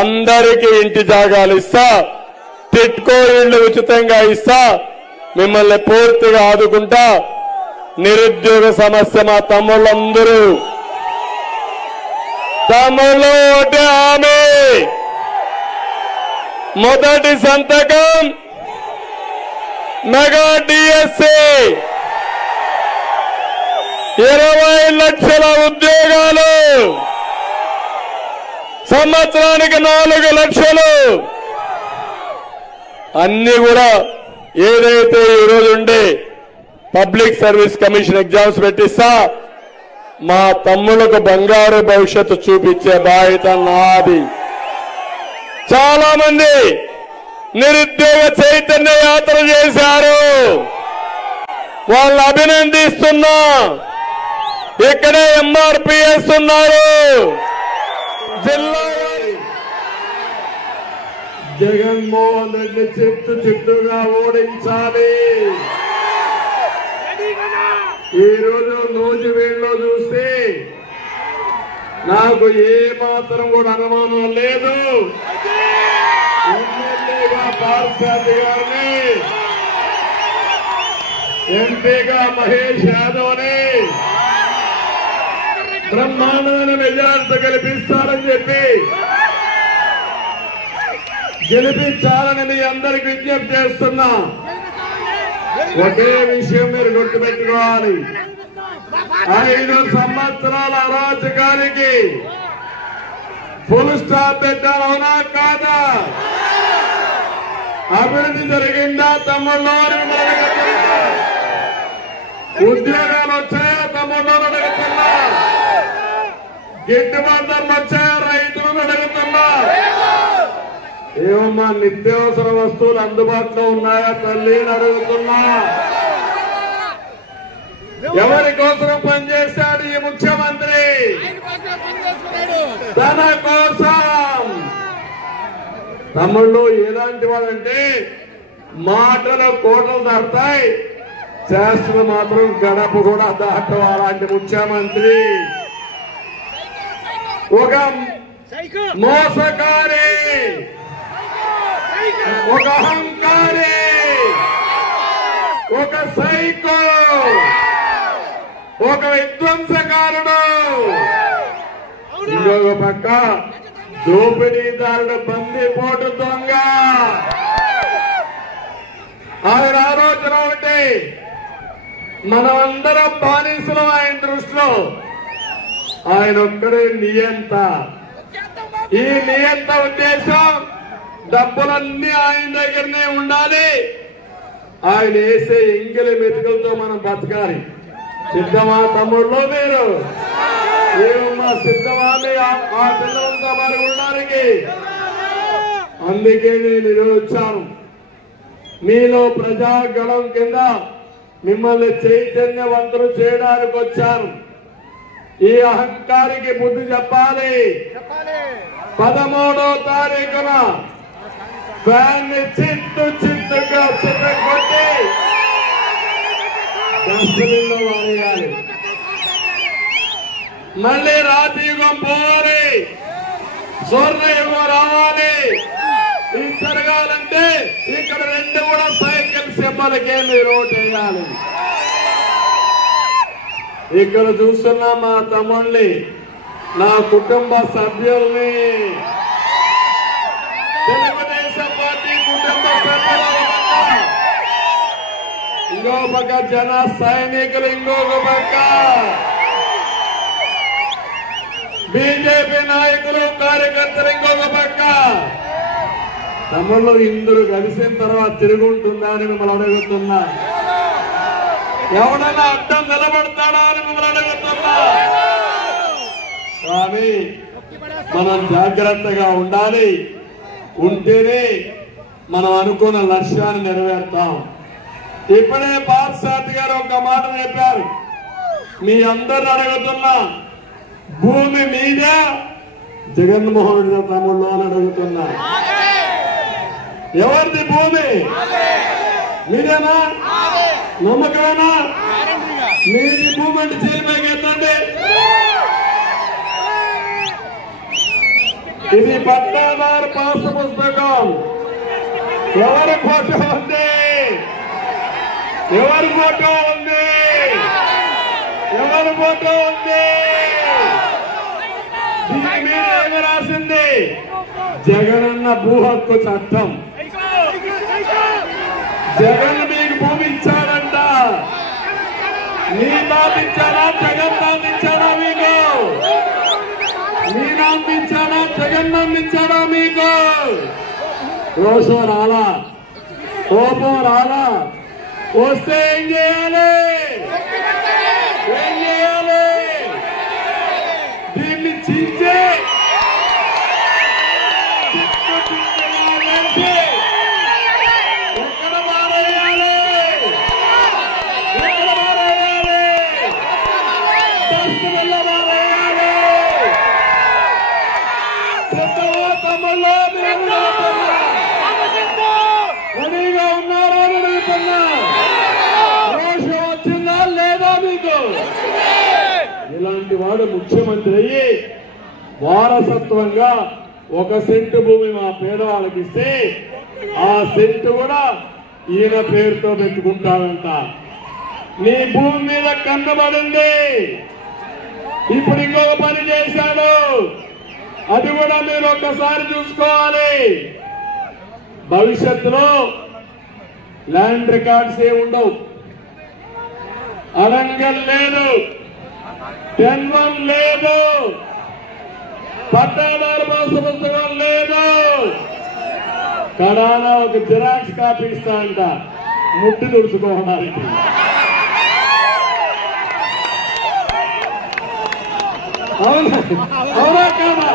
అందరికీ ఇంటి జాగాలు ఇస్తా, టిట్కో ఇళ్లు ఉచితంగా ఇస్తా, మిమ్మల్ని పూర్తిగా ఆదుకుంటా. నిరుద్యోగ సమస్య మా తమ్ముళ్ళందరూ తమ్ముళ్ళు ఒకటే హామీ, మొదటి సంతకం మెగా డిఎస్సి 20 లక్షల ఉద్యోగాలు, సంవత్సరానికి 4 లక్షలు. అన్ని కూడా ఏదైతే ఈరోజు ఉండే పబ్లిక్ సర్వీస్ కమిషన్ ఎగ్జామ్స్ పెట్టిస్తా, మా తమ్ములకు బంగారు భవిష్యత్తు చూపించే బాధ్యత నాది. చాలా మంది నిరుద్యోగ చైతన్య యాత్ర చేశారు, వాళ్ళని అభినందిస్తున్నా. ఇక్కడే ఎంఆర్పీఎస్ ఉన్నారు. జిల్లా జగన్మోహన్ రెడ్డి చిత్తుగా ఓడించాలి. ఈ రోజు నూజివీడులో చూస్తే నాకు ఏ మాత్రం కూడా అనుమానం లేదు. ఎమ్మెల్యేగా పార్సాది గారిని, ఎంపీగా మహేష్ యాదవ్ని బ్రహ్మాండమైన మెజార్టీతో గెలిపిస్తారని చెప్పి గెలిపించాలని మీ అందరికి విజ్ఞప్తి చేస్తున్నా. ఒకే విషయం మీరు గుర్తుపెట్టుకోవాలి, 5 సంవత్సరాల అరాచకానికి ఫుల్ స్టాప్ పెట్టారు. అవునా కాదా? అభివృద్ధి జరిగిందా తమ్ముళ్ళు? ఉద్యోగాలు వచ్చాయా తమ్ముళ్ళు? అడుగుతున్నా. గిట్టుబాటు ధరలు వచ్చాయా రైతులను? అడుగుతున్నా. ఏమమ్మా నిత్యావసర వస్తువులు అందుబాటులో ఉన్నాయా తల్లి అని అడుగుతున్నా. ఎవరి కోసం పనిచేశాడు ఈ ముఖ్యమంత్రి? తన కోసం. తమ్ముళ్ళు ఎలాంటి వాళ్ళంటే మాటలు కోటలు దాటుతాయి, చేష్టలు మాత్రం గడప కూడా దాటవు. అలాంటి ముఖ్యమంత్రి ఒక మోసకారి, ఒక అహంకారి, ఒక సైకో, ఒక విధ్వంసకారుడు, ఇంకొక పక్క దోపిడీదారుడు, బందిపోటు దొంగ. ఆయన ఆలోచన ఒకటి, మనమందరం బానిసలు ఆయన దృష్టిలో. ఆయన ఒక్కడే నియంత. ఈ నియంత ఉద్దేశం డబ్బులన్నీ ఆయన దగ్గరనే ఉండాలి. ఆయన వేసే ఎంగిలి మెతుకులతో మనం బతకాలి. సిద్ధమా తమ్ముళ్ళు? మీరు ఏమమ్మా సిద్ధమా? ఆ పిల్లలంతా మరి ఉండడానికి. అందుకే నేను ఈరోజు వచ్చాను. మీలో ప్రజాగళం కింద మిమ్మల్ని చైతన్యవంతులు చేయడానికి వచ్చాను. ఈ అహంకారికి బుద్ధి చెప్పాలి. 13వ తారీఖున ఫ్యాన్ని చిత్తుగా చిత్తగొట్టి డస్ట్బిన్లో వారేయాలి. మళ్ళీ రాజయుగం పోవాలి, స్వర్ణయుగం రావాలి. ఇది జరగాలంటే ఇక్కడ 2 కూడా సైకిల్ సింబల్కే మీరు ఓటేయాలి. ఇక్కడ చూస్తున్నా మా తమ్ముళ్ళని, నా కుటుంబ సభ్యుల్ని, తెలుగుదేశం పార్టీ కుటుంబ సభ్యులు, ఇంకో పక్క జన సైనికులు, ఇంకొక పక్క బీజేపీ నాయకులు కార్యకర్తలు, ఇంకొక పక్క. తమ్ముళ్ళు ఇందరూ కలిసిన తర్వాత తిరుగుంటుందా అని మిమ్మల్ని అడుగుతున్నా. ఎవడన్నా అడ్డం నిలబడతాడా అని మిమ్మల్ని అడుగుతున్నా. కానీ మనం జాగ్రత్తగా ఉండాలి. ఉంటేనే మనం అనుకున్న లక్ష్యాన్ని నెరవేర్తాం. ఇప్పుడే పార్సాతి గారు ఒక మాట చెప్పారు. మీ అందరిని అడుగుతున్నా, భూమి మీదే జగన్మోహన్ రెడ్డి తమ్ముళ్ళు అని అడుగుతున్నా. ఎవరిది భూమి? మీదేనా? నమ్మకమేనా? మీరు మూమెంట్ చేయడానికి ఎత్తండి. ఇది పట్టాదారు పాస్ పుస్తకం. ఎవరి ఫోటో ఉంది? ఎవరి ఫోటో ఉంది? ఎవరి ఫోటో ఉంది? దీని మీద ఏమి రాసింది? జగనన్న భూ హక్కు చట్టం. జగన్ మీకు భూమి ఇచ్చాడంట. నీ నామించాడా? జగన్ నామించాడా మీకు? నీ నామించాడా? జగన్ నామించాడా మీకు? రోషం రాలా, కోపం రాలా? వస్తే ఏం చేయాలి? ఏం చేయాలి? దీన్ని చించే ఎక్కడ మారేయాలి? ఎక్కడ మారేయాలి? డస్ట్బిన్ లో మారేయాలి. చెత్తలో తమ్ముళ్ళు రెడీగా ఉన్నారా అని అడుగుతున్నా. రోషం వచ్చిందా లేదా మీకు? ఇలాంటి వాడు ముఖ్యమంత్రి అయ్యి వారసత్వంగా 1 సెంటు భూమి మా పేదవాళ్ళకి ఇస్తే ఆ సెంటు కూడా ఈయన పేరుతో పెట్టుకుంటాడంట. నీ భూమి మీద కన్నబడింది. ఇప్పుడు ఇంకొక పని చేశాడు. అది కూడా మీరు ఒక్కసారి చూసుకోవాలి. భవిష్యత్తులో ల్యాండ్ రికార్డ్స్ ఏ ఉండవు. అరంగల్ లేదు, 10-1 లేదు, పట్టాదారు పాస్ పుస్తకం లేదు. కడానా ఒక జిరాక్స్ కాపీ ఇస్తా అంట ముట్టి తుడుచుకోవడానికి. అవునా? అవునా కాదా?